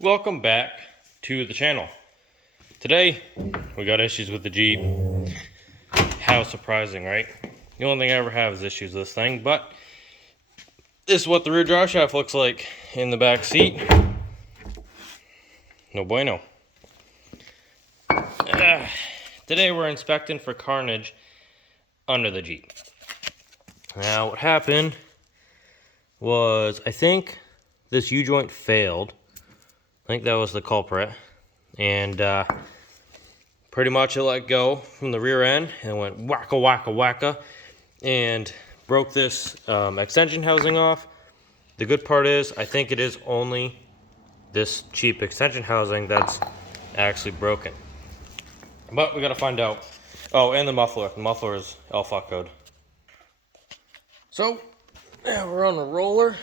Welcome back to the channel. Today we got issues with the Jeep. How surprising, right? The only thing I ever have is issues with this thing, but this is what the rear drive shaft looks like in the back seat. No bueno. Today we're inspecting for carnage under the Jeep. Now what happened was, I think this U-joint failed. I think that was the culprit, and pretty much it let go from the rear end and went wacka wacka wacka and broke this extension housing off. The good part is, I think it is only this cheap extension housing that's actually broken, but we gotta find out. Oh, and the muffler is alpha code. So yeah, we're on a roller.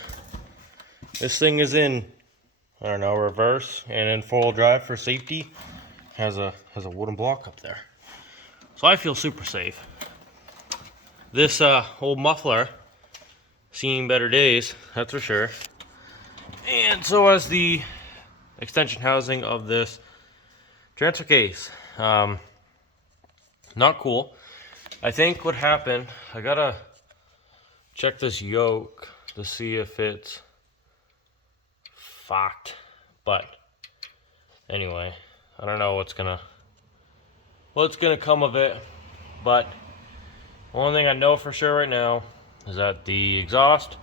This thing is in, I don't know, reverse and in four-wheel drive for safety. Has a wooden block up there, so I feel super safe. This old muffler seen better days, that's for sure. And so has the extension housing of this transfer case. Not cool. I think what happened, I gotta check this yoke to see if it's fucked, but anyway, I don't know what's gonna come of it, but the only thing I know for sure right now is that the exhaust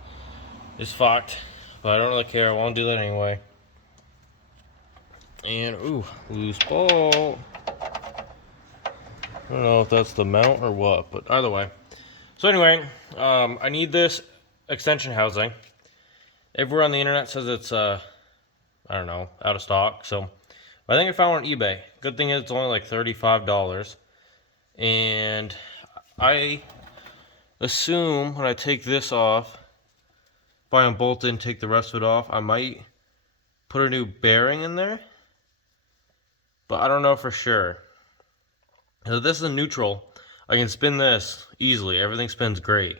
is fucked, but I don't really care. I won't do that anyway. And ooh, loose bolt. I don't know if that's the mount or what, but either way. So anyway, I need this extension housing. Everywhere on the internet says it's I don't know, out of stock. So I think I found one on eBay. Good thing is it's only like $35. And I assume when I take this off, if I unbolt it and take the rest of it off, I might put a new bearing in there, but I don't know for sure. So this is a neutral. I can spin this easily. Everything spins great.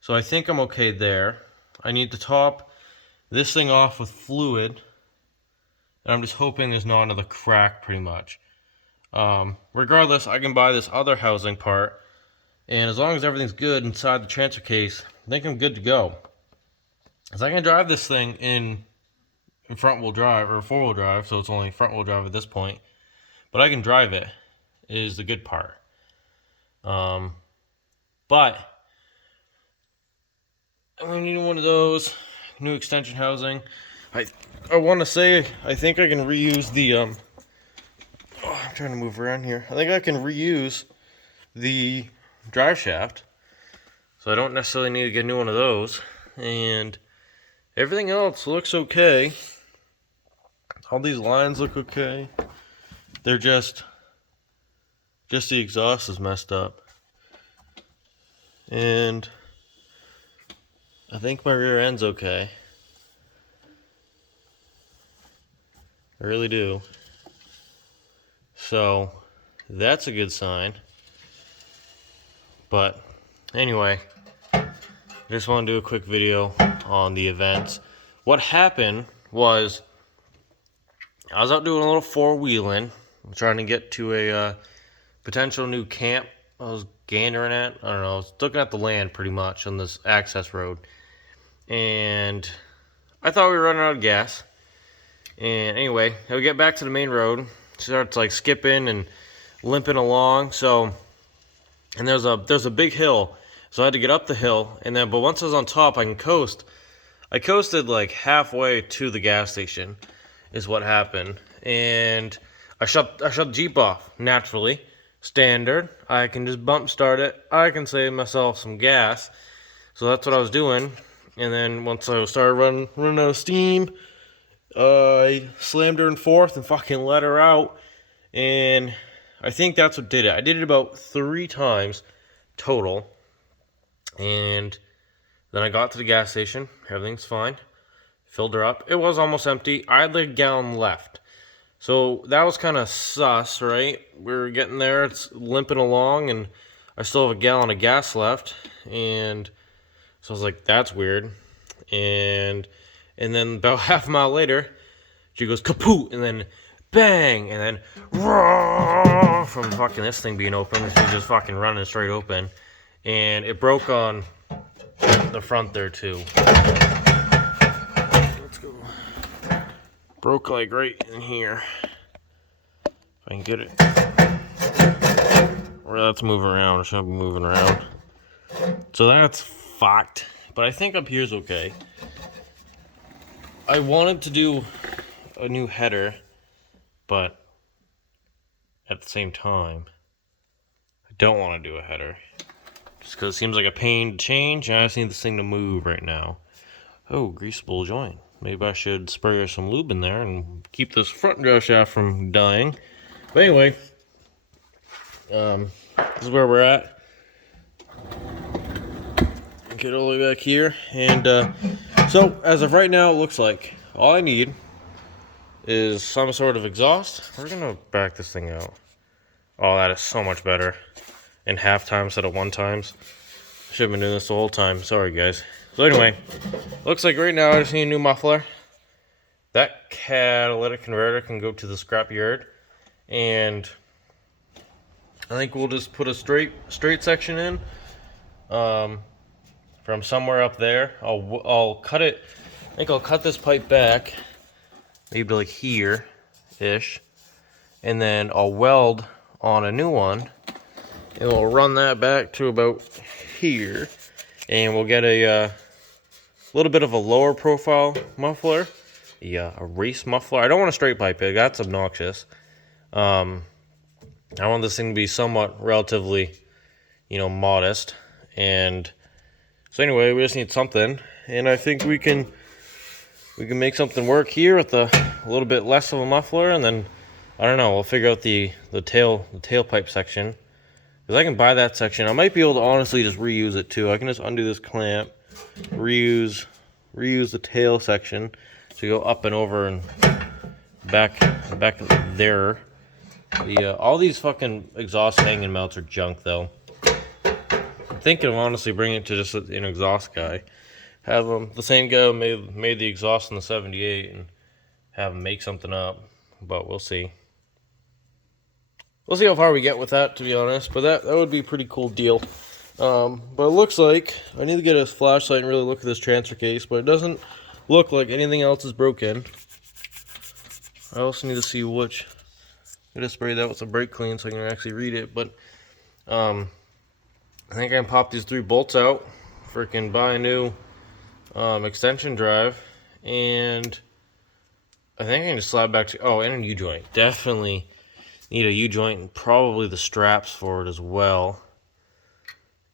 So I think I'm okay there. I need to top this thing off with fluid, and I'm just hoping there's not another crack pretty much. Regardless, I can buy this other housing part, and as long as everything's good inside the transfer case, I think I'm good to go. Because I can drive this thing in front wheel drive or four wheel drive, so it's only front wheel drive at this point, but I can drive it, is the good part. But I'm gonna need one of those new extension housing. I want to say I think I can reuse the I'm trying to move around here. I think I can reuse the drive shaft, so I don't necessarily need to get a new one of those. And everything else looks okay. All these lines look okay. They're just the exhaust is messed up. And I think my rear end's okay. I really do. So that's a good sign. But anyway, I just want to do a quick video on the events. What happened was, I was out doing a little four-wheeling, trying to get to a potential new camp I was gandering at. I don't know, I was looking at the land pretty much on this access road. And I thought we were running out of gas. And anyway, we get back to the main road. Starts like skipping and limping along. So, and there's a big hill. So I had to get up the hill, and then, but once I was on top, I can coast. I coasted like halfway to the gas station, is what happened. And I shut the Jeep off naturally. Standard. I can just bump start it. I can save myself some gas. So that's what I was doing. And then once I started running out of steam, I slammed her in fourth and fucking let her out. And I think that's what did it. I did it about 3 times total. And then I got to the gas station. Everything's fine. Filled her up. It was almost empty. I had like a gallon left. So that was kind of sus, right? We were getting there. It's limping along, and I still have a gallon of gas left. And so I was like, that's weird. And then about half a mile later, she goes kaput, and then bang, and then roar from fucking this thing being open. She's just fucking running straight open, and it broke on the front there too. Let's go. Broke like right in here. If I can get it. Or that's moving around. It shouldn't be moving around. So that's fucked. But I think up here's okay. I wanted to do a new header, but at the same time, I don't want to do a header. Just because it seems like a pain to change, and I just need this thing to move right now. Oh, greasable joint. Maybe I should spray some lube in there and keep this front driveshaft from dying. But anyway, this is where we're at. Get all the way back here, and so as of right now, it looks like all I need is some sort of exhaust. We're gonna back this thing out. Oh, that is so much better. In half time instead of 1 times. Should have been doing this the whole time. Sorry, guys. So anyway, looks like right now I just need a new muffler. That catalytic converter can go to the scrap yard, and I think we'll just put a straight section in from somewhere up there. I'll cut it. I think I'll cut this pipe back, maybe like here-ish, and then I'll weld on a new one, and we'll run that back to about here, and we'll get a little bit of a lower profile muffler, a race muffler. I don't want a straight pipe. That's obnoxious. I want this thing to be somewhat relatively, modest, and so anyway, we just need something, and I think we can make something work here with a little bit less of a muffler, and then I don't know, we'll figure out the tailpipe section, because I can buy that section. I might be able to honestly just reuse it too. I can just undo this clamp, reuse the tail section to go up and over and back there. All these fucking exhaust hanging mounts are junk though. I'm thinking of honestly bringing it to just an exhaust guy. Have them, the same guy who made the exhaust in the 78, and have him make something up. But we'll see. We'll see how far we get with that, to be honest. But that would be a pretty cool deal. But it looks like I need to get a flashlight and really look at this transfer case. But it doesn't look like anything else is broken. I also need to see which. I'm gonna spray that with some brake clean so I can actually read it. But I think I can pop these 3 bolts out. Freaking buy a new extension drive, and I think I can just slide back to and a U-joint. Definitely need a U-joint, and probably the straps for it as well.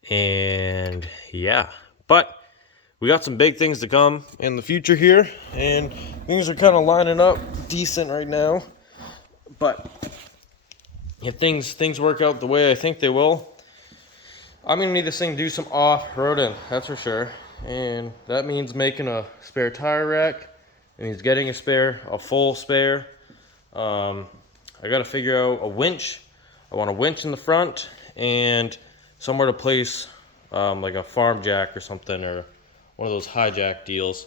And yeah, but we got some big things to come in the future here, and things are kind of lining up decent right now. But if things work out the way I think they will, I'm gonna need this thing to do some off-roading, that's for sure. And that means making a spare tire rack. It means getting a full spare. I gotta figure out a winch. I want a winch in the front and somewhere to place like a farm jack or something, or one of those high jack deals.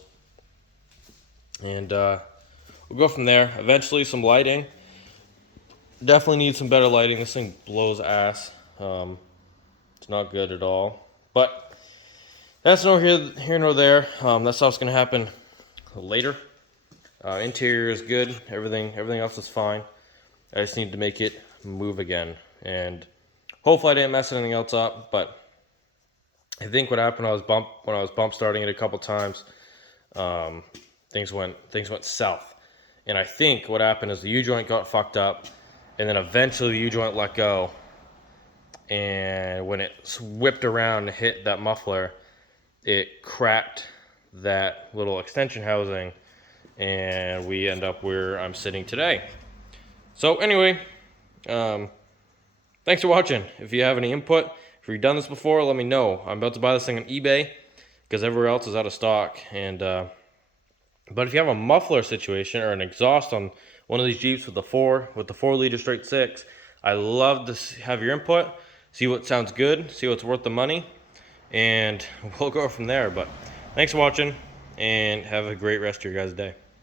And we'll go from there. Eventually some lighting. Definitely need some better lighting. This thing blows ass. It's not good at all. But that's no here nor there. That stuff's gonna happen later. Interior is good. Everything else is fine. I just need to make it move again, and hopefully I didn't mess anything else up. But I think what happened when I was bump starting it a couple times, things went south. And I think what happened is the U-joint got fucked up, and then eventually the U-joint let go. And when it whipped around and hit that muffler, it cracked that little extension housing, and we end up where I'm sitting today. So anyway, thanks for watching. If you have any input, if you've done this before, let me know. I'm about to buy this thing on eBay because everywhere else is out of stock. And but if you have a muffler situation or an exhaust on one of these Jeeps with the 4-liter straight 6, I love to have your input. See what sounds good, see what's worth the money, and we'll go from there. But thanks for watching, and have a great rest of your guys' day.